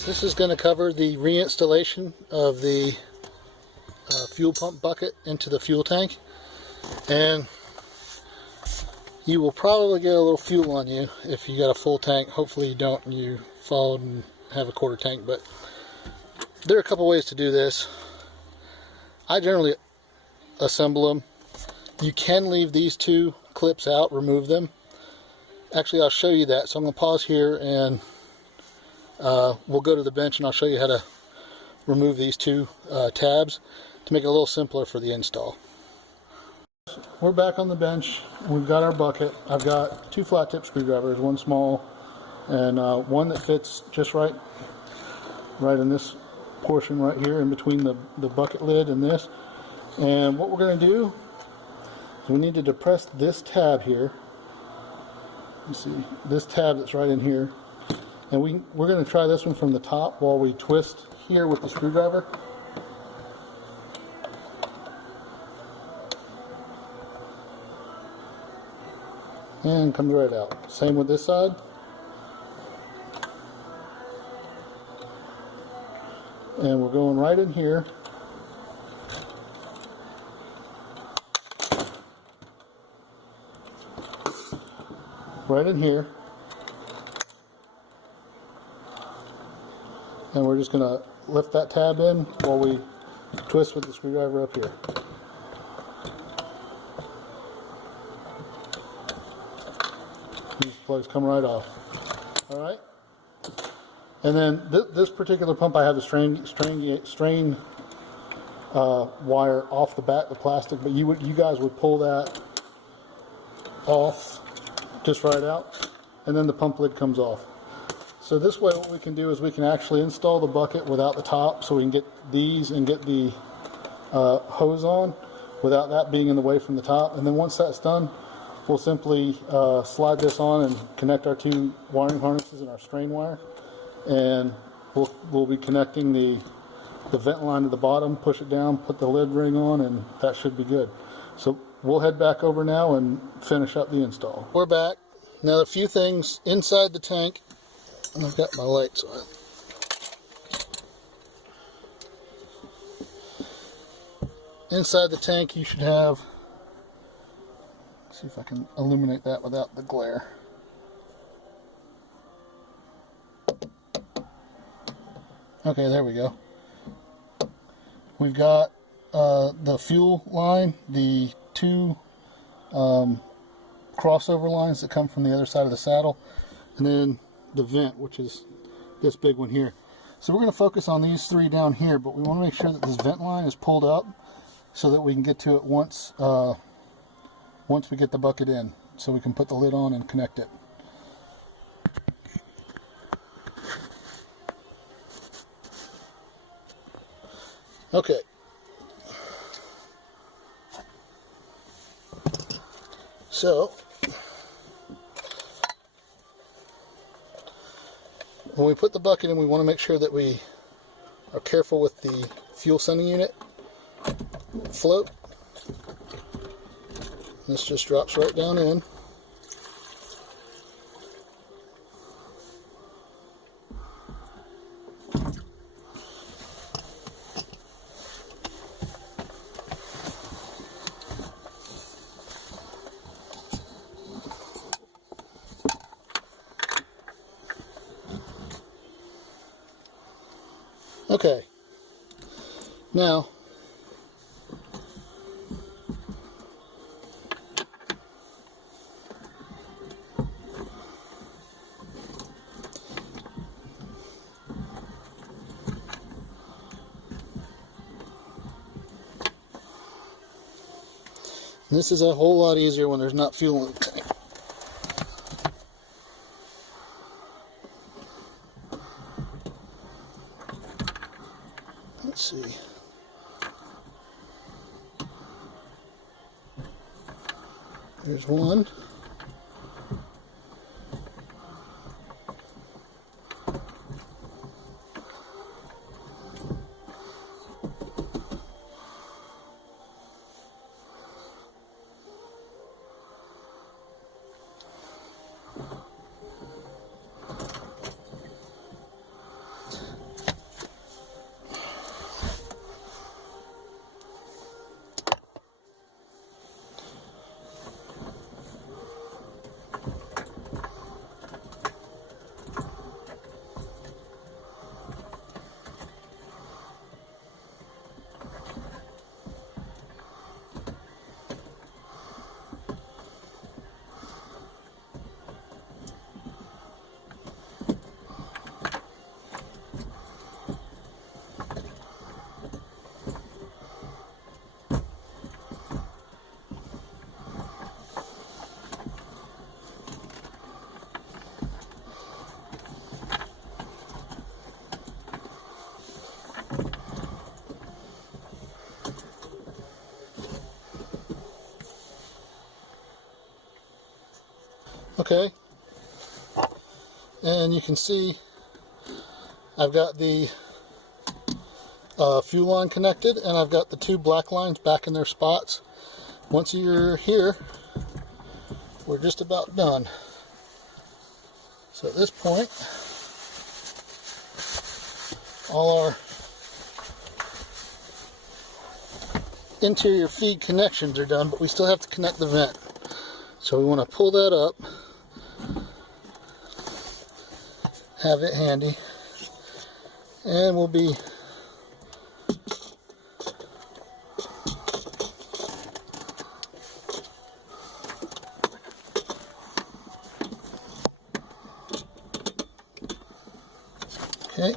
guys, this is going to cover the reinstallation of the fuel pump bucket into the fuel tank, and you will probably get a little fuel on you if you got a full tank. Hopefully you don't and you followed and have a quarter tank, but there are a couple ways to do this. I generally assemble them. You can leave these two clips out, remove them. Actually, I'll show you that, so I'm going to pause here and we'll go to the bench and I'll show you how to remove these two tabs to make it a little simpler for the install. We're back on the bench. We've got our bucket. I've got two flat tip screwdrivers, one small and one that fits just right in this portion right here in between the bucket lid and this. And what we're going to do is we need to depress this tab here. You see this tab that's right in here, and we're going to try this one from the top while we twist here with the screwdriver. And comes right out. Same with this side. And we're going right in here. Right in here. And we're just going to lift that tab in while we twist with the screwdriver up here. These plugs come right off. Alright? And then this particular pump, I have the strain wire off the back, the plastic, but you guys would pull that off just right out, and then the pump lid comes off. So this way what we can do is we can actually install the bucket without the top, so we can get these and get the hose on without that being in the way from the top. And then once that's done, we'll simply slide this on and connect our two wiring harnesses and our strain wire, and we'll be connecting the vent line to the bottom, push it down, put the lid ring on, and that should be good. So we'll head back over now and finish up the install. We're back. Now a few things inside the tank, and I've got my lights on. Inside the tank you should have, let's see if I can illuminate that without the glare. Okay, there we go. We've got the fuel line, the two crossover lines that come from the other side of the saddle, and then the vent, which is this big one here. So we're going to focus on these three down here, but we want to make sure that this vent line is pulled up so that we can get to it once we get the bucket in, so we can put the lid on and connect it. Okay. So, when we put the bucket in, we want to make sure that we are careful with the fuel sending unit float. This just drops right down in. Okay, now this is a whole lot easier when there's not fuel in the tank. Let's see. There's one. Okay, and you can see I've got the fuel line connected, and I've got the two black lines back in their spots. Once you're here, we're just about done. So at this point, all our interior feed connections are done, but we still have to connect the vent. So we want to pull that up, have it handy, and we'll be okay.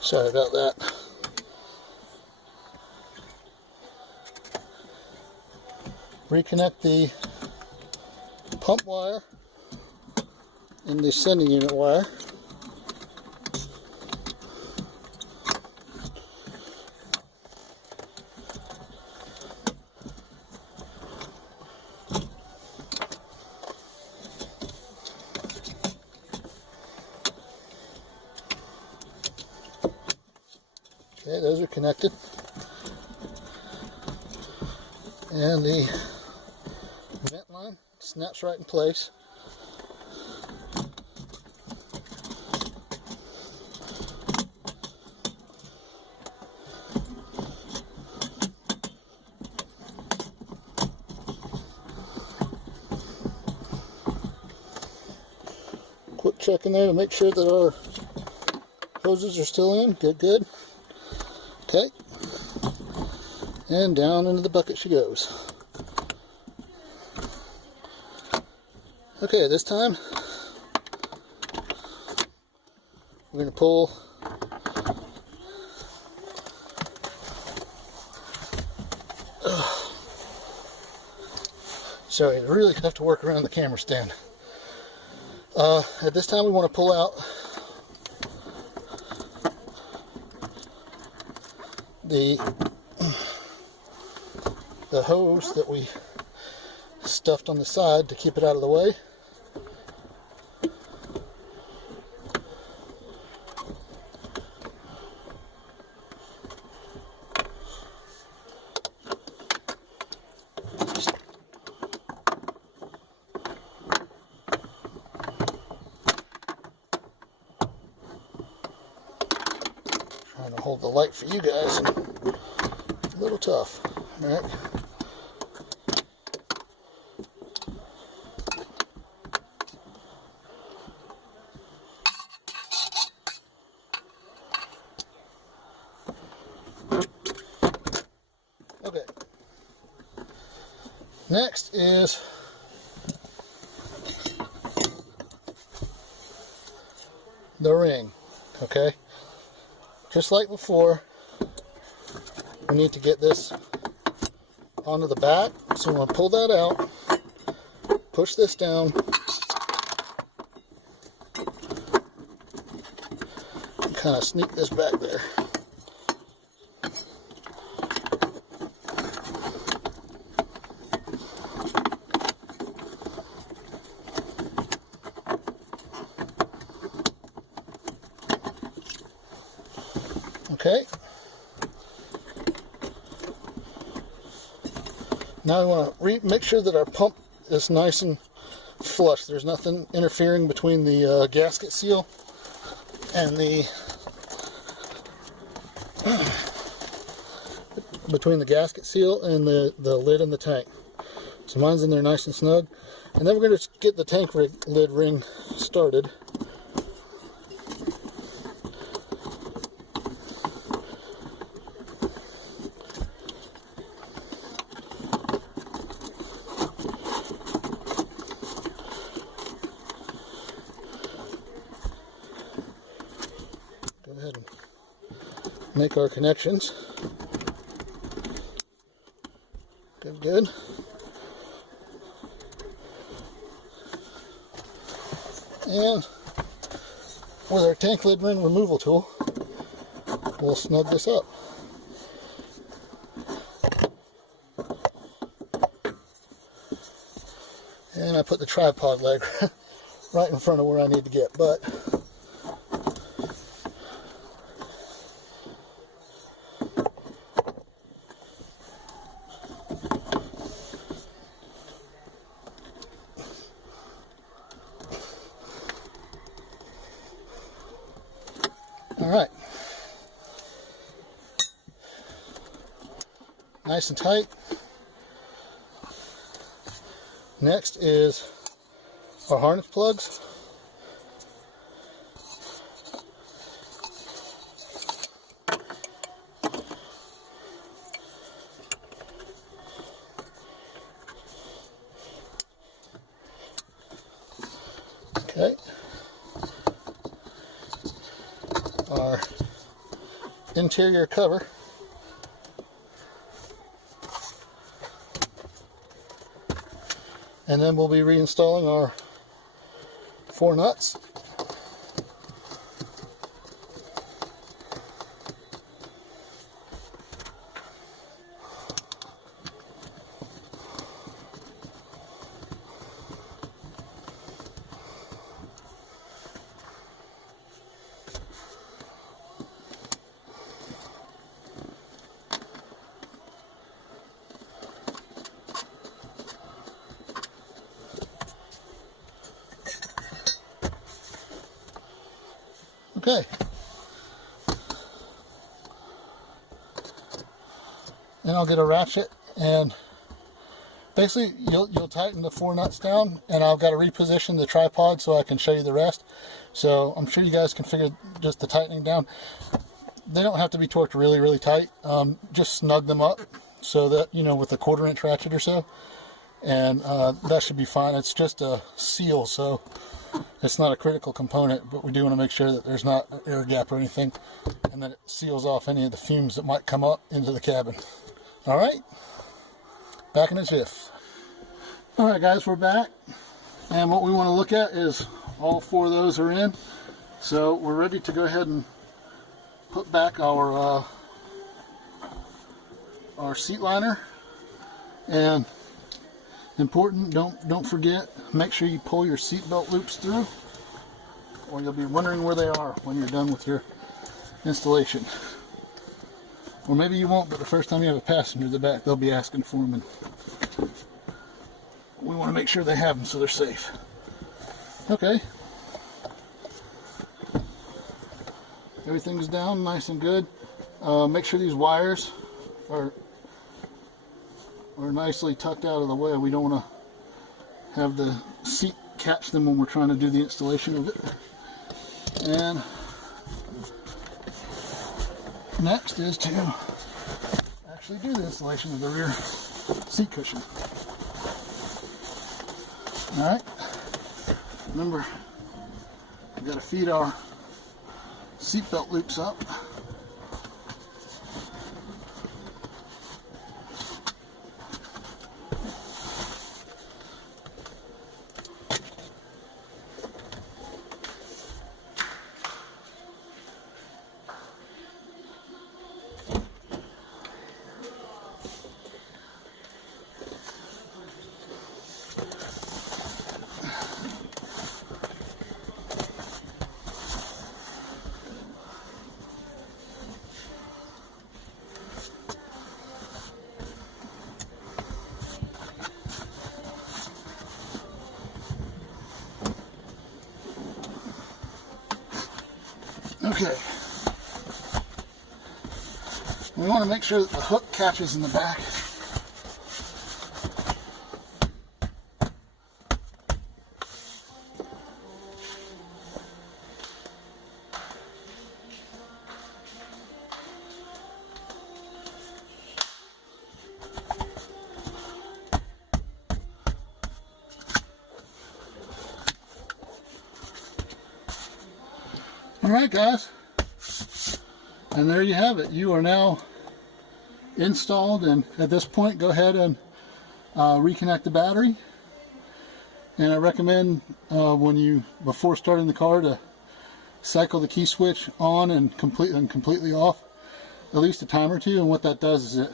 Sorry about that. Reconnect the pump wire and the sending unit wire. Okay, those are connected. And the vent line snaps right in place. Quick check in there to make sure that our hoses are still in. Good, good. Okay. And down into the bucket she goes. Okay, this time we're going to pull sorry, I really have to work around the camera stand. At this time we want to pull out the hose that we stuffed on the side to keep it out of the way. Trying to hold the light for you guys. It's a little tough. All right. Okay. Next is the ring. Okay. Just like before, we need to get this onto the back. So I'm going to pull that out, push this down, and kind of sneak this back there. Okay. Now we want to make sure that our pump is nice and flush. There's nothing interfering between the gasket seal and the lid in the tank. So mine's in there nice and snug. And then we're going to get the tank lid ring started. Go ahead and make our connections. Good, good. And with our tank lid ring removal tool, we'll snug this up. And I put the tripod leg right in front of where I need to get, but all right, nice and tight. Next is our harness plugs. Okay. Our interior cover. And then we'll be reinstalling our 4 nuts. Okay. Then I'll get a ratchet, and basically you'll tighten the 4 nuts down, and I've got to reposition the tripod so I can show you the rest. So I'm sure you guys can figure just the tightening down. They don't have to be torqued really, really tight. Just snug them up so that, you know, with a 1/4 inch ratchet or so, and that should be fine. It's just a seal, so it's not a critical component, but we do want to make sure that there's not an air gap or anything, and that it seals off any of the fumes that might come up into the cabin. All right, back in a jiff. All right, guys, we're back, and what we want to look at is all 4 of those are in, so we're ready to go ahead and put back our seat liner. And important, don't forget, make sure you pull your seat belt loops through, or you'll be wondering where they are when you're done with your installation. Or maybe you won't, but the first time you have a passenger in the back, they'll be asking for them, and we want to make sure they have them so they're safe. Okay. Everything's down nice and good. Make sure these wires are nicely tucked out of the way. We don't want to have the seat catch them when we're trying to do the installation of it. And next is to actually do the installation of the rear seat cushion. Alright, remember, we've got to feed our seat belt loops up. Okay. We want to make sure that the hook catches in the back. Alright, guys, and there you have it. You are now installed, and at this point go ahead and reconnect the battery. And I recommend before starting the car, to cycle the key switch on and completely off at least a time or two, and what that does is it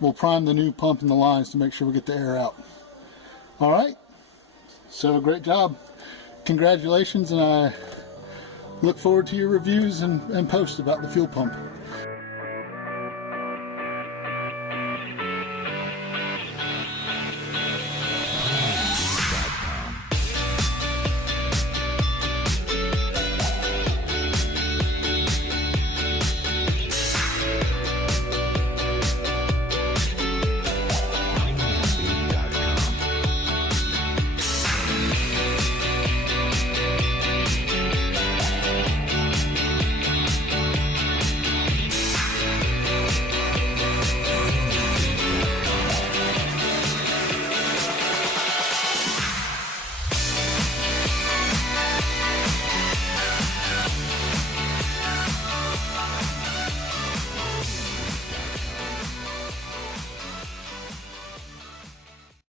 will prime the new pump in the lines to make sure we get the air out. Alright, so great job. Congratulations, and I look forward to your reviews and posts about the fuel pump.